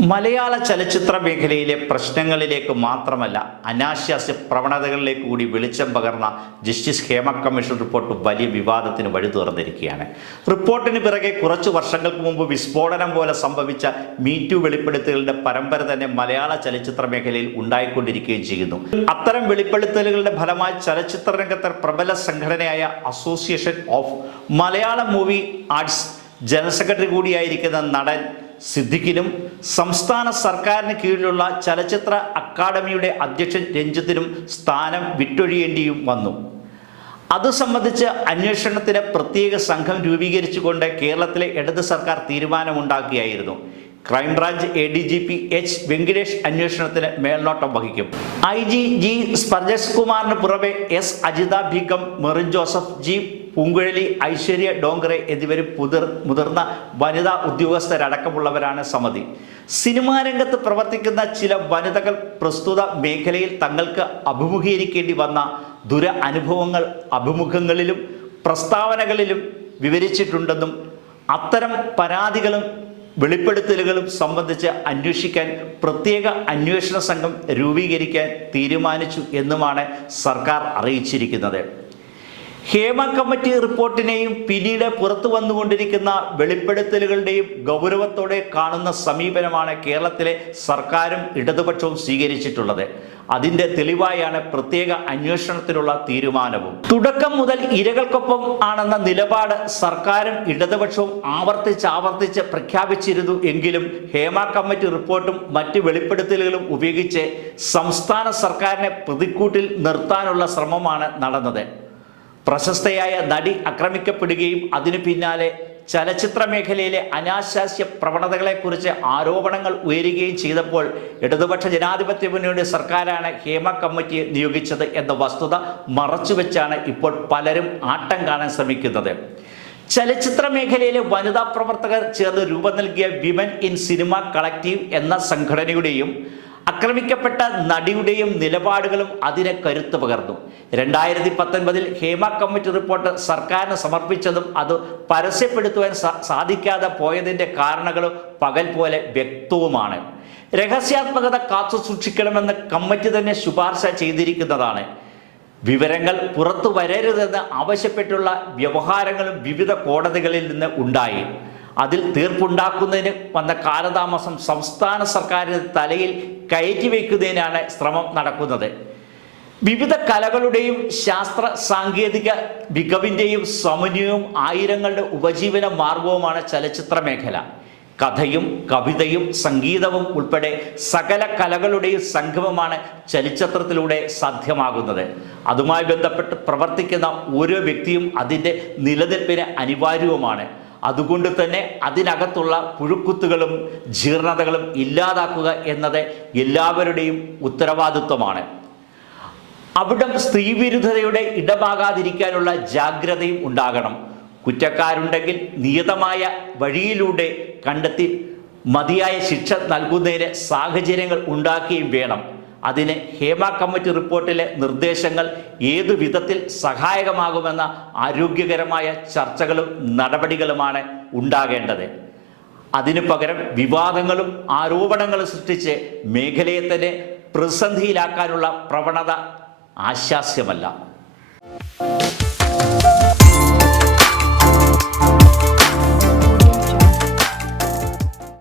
മലയാള ചലച്ചിത്ര മേഖലയിലെ പ്രശ്നങ്ങളിലേക്ക് മാത്രമല്ല അനാശാസ്യ പ്രവണതകളിലേക്ക് കൂടി വെളിച്ചം പകർന്ന ജസ്റ്റിസ് ഹേമ കമ്മീഷൻ റിപ്പോർട്ട് വലിയ വിവാദത്തിന് വഴി തുറന്നിരിക്കുകയാണ്. റിപ്പോർട്ടിന് പിറകെ കുറച്ചു വർഷങ്ങൾക്ക് മുമ്പ് വിസ്ഫോടനം പോലെ സംഭവിച്ച മീറ്റു വെളിപ്പെടുത്തലുകളുടെ പരമ്പര തന്നെ മലയാള ചലച്ചിത്ര മേഖലയിൽ ഉണ്ടായിക്കൊണ്ടിരിക്കുകയും ചെയ്യുന്നു. അത്തരം വെളിപ്പെടുത്തലുകളുടെ ഫലമായി ചലച്ചിത്ര രംഗത്തെ പ്രബല സംഘടനയായ association of Malayalam movie artists general secretary കൂടിയായിരിക്കുന്ന നടൻ സിദ്ദിഖിനും സംസ്ഥാന സർക്കാരിന് കീഴിലുള്ള ചലച്ചിത്ര അക്കാദമിയുടെ അധ്യക്ഷൻ രഞ്ജിത്തിനും സ്ഥാനം വിട്ടൊഴിയേണ്ടിയും വന്നു. അത് സംബന്ധിച്ച് അന്വേഷണത്തിന് പ്രത്യേക സംഘം രൂപീകരിച്ചുകൊണ്ട് കേരളത്തിലെ ഇടത് സർക്കാർ തീരുമാനമുണ്ടാക്കുകയായിരുന്നു. Crime branch ADGP H. വെങ്കിടേഷ് അന്വേഷണത്തിന് മേൽനോട്ടം വഹിക്കും. IG സ്പർജസ് കുമാറിന് പുറമെ S. അജിത ബീഗം, മെറിൻ ജോസഫ്, G. പൂങ്കുഴലി, ഐശ്വര്യ ഡോങ്കറെ എന്നിവരും മുതിർന്ന വനിതാ ഉദ്യോഗസ്ഥരടക്കമുള്ളവരാണ് സമിതി. സിനിമാ രംഗത്ത് പ്രവർത്തിക്കുന്ന ചില വനിതകൾ പ്രസ്തുത മേഖലയിൽ തങ്ങൾക്ക് അഭിമുഖീകരിക്കേണ്ടി വന്ന അനുഭവങ്ങൾ അഭിമുഖങ്ങളിലും പ്രസ്താവനകളിലും വിവരിച്ചിട്ടുണ്ടെന്നും അത്തരം പരാതികളും വെളിപ്പെടുത്തലുകളും സംബന്ധിച്ച് അന്വേഷിക്കാൻ പ്രത്യേക അന്വേഷണ സംഘം രൂപീകരിക്കാൻ തീരുമാനിച്ചു എന്നുമാണ് സർക്കാർ അറിയിച്ചിരിക്കുന്നത്. ഹേമ കമ്മിറ്റി റിപ്പോർട്ടിനെയും പിന്നീട് പുറത്തു വന്നുകൊണ്ടിരിക്കുന്ന വെളിപ്പെടുത്തലുകളുടെയും ഗൗരവത്തോടെ കാണുന്ന സമീപനമാണ് കേരളത്തിലെ സർക്കാരും ഇടതുപക്ഷവും സ്വീകരിച്ചിട്ടുള്ളത്. അതിൻ്റെ തെളിവായാണ് പ്രത്യേക അന്വേഷണത്തിനുള്ള തീരുമാനവും. തുടക്കം മുതൽ ഇരകൾക്കൊപ്പം ആണെന്ന നിലപാട് സർക്കാരും ഇടതുപക്ഷവും ആവർത്തിച്ച് പ്രഖ്യാപിച്ചിരുന്നു. എങ്കിലും ഹേമ കമ്മിറ്റി റിപ്പോർട്ടും മറ്റ് വെളിപ്പെടുത്തലുകളും ഉപയോഗിച്ച് സംസ്ഥാന സർക്കാരിനെ പ്രതിക്കൂട്ടിൽ നിർത്താനുള്ള ശ്രമമാണ് നടന്നത്. പ്രശസ്തയായ നടി ആക്രമിക്കപ്പെടുകയും അതിനു പിന്നാലെ ചലച്ചിത്ര മേഖലയിലെ അനാശാസ്യ പ്രവണതകളെക്കുറിച്ച് ആരോപണങ്ങൾ ഉയരുകയും ചെയ്തപ്പോൾ ഇടതുപക്ഷ ജനാധിപത്യ മുന്നണിയുടെ സർക്കാരാണ് ഹേമ കമ്മിറ്റിയെ നിയോഗിച്ചത് എന്ന വസ്തുത മറച്ചുവെച്ചാണ് ഇപ്പോൾ പലരും ആട്ടം കാണാൻ ശ്രമിക്കുന്നത്. ചലച്ചിത്ര മേഖലയിലെ വനിതാ പ്രവർത്തകർ ചേർന്ന് രൂപം നൽകിയ വിമൻ ഇൻ സിനിമ കളക്റ്റീവ് എന്ന സംഘടനയുടെയും ആക്രമിക്കപ്പെട്ട നടിയുടെയും നിലപാടുകളും അതിനെ കരുത്തു പകർന്നു. 2019 ഹേമ കമ്മിറ്റി റിപ്പോർട്ട് സർക്കാരിന് സമർപ്പിച്ചതും അത് പരസ്യപ്പെടുത്തുവാൻ സാധിക്കാതെ പോയതിൻ്റെ കാരണങ്ങളും പകൽ പോലെ വ്യക്തവുമാണ്. രഹസ്യാത്മകത കാത്തു സൂക്ഷിക്കണമെന്ന് കമ്മിറ്റി തന്നെ ശുപാർശ ചെയ്തിരിക്കുന്നതാണ്. വിവരങ്ങൾ പുറത്തു വരരുതെന്ന് ആവശ്യപ്പെട്ടുള്ള വ്യവഹാരങ്ങളും വിവിധ കോടതികളിൽ നിന്ന് ഉണ്ടായി. അതിൽ തീർപ്പുണ്ടാക്കുന്നതിന് വന്ന കാലതാമസം സംസ്ഥാന സർക്കാരിന് തലയിൽ കയറ്റിവെക്കുന്നതിനാണ് ശ്രമം നടക്കുന്നത്. വിവിധ കലകളുടെയും ശാസ്ത്ര സാങ്കേതിക മികവിൻ്റെയും സമന്വയവും ആയിരങ്ങളുടെ ഉപജീവന മാർഗവുമാണ് ചലച്ചിത്ര മേഖല. കഥയും കവിതയും സംഗീതവും ഉൾപ്പെടെ സകല കലകളുടെയും സംഗമമാണ് ചലച്ചിത്രത്തിലൂടെ സാധ്യമാകുന്നത്. അതുമായി ബന്ധപ്പെട്ട് പ്രവർത്തിക്കുന്ന ഓരോ വ്യക്തിയും അതിൻ്റെ നിലനിൽപ്പിന് അനിവാര്യവുമാണ്. അതുകൊണ്ട് തന്നെ അതിനകത്തുള്ള പുഴുക്കുത്തുകളും ജീർണതകളും ഇല്ലാതാക്കുക എന്നത് എല്ലാവരുടെയും ഉത്തരവാദിത്വമാണ്. അവിടം സ്ത്രീവിരുദ്ധതയുടെ ഇടമാകാതിരിക്കാനുള്ള ജാഗ്രതയും ഉണ്ടാകണം. കുറ്റക്കാരുണ്ടെങ്കിൽ നിയതമായ വഴിയിലൂടെ കണ്ടെത്തി മതിയായ ശിക്ഷ നൽകുന്നതിന് സാഹചര്യങ്ങൾ ഉണ്ടാക്കുകയും വേണം. അതിന് ഹേമ കമ്മിറ്റി റിപ്പോർട്ടിലെ നിർദ്ദേശങ്ങൾ ഏതു വിധത്തിൽ സഹായകമാകുമെന്ന ആരോഗ്യകരമായ ചർച്ചകളും നടപടികളുമാണ് ഉണ്ടാകേണ്ടത്. അതിനു പകരം വിവാദങ്ങളും ആരോപണങ്ങളും സൃഷ്ടിച്ച് മേഖലയെ തന്നെ പ്രതിസന്ധിയിലാക്കാനുള്ള പ്രവണത ആശാസ്യമല്ല.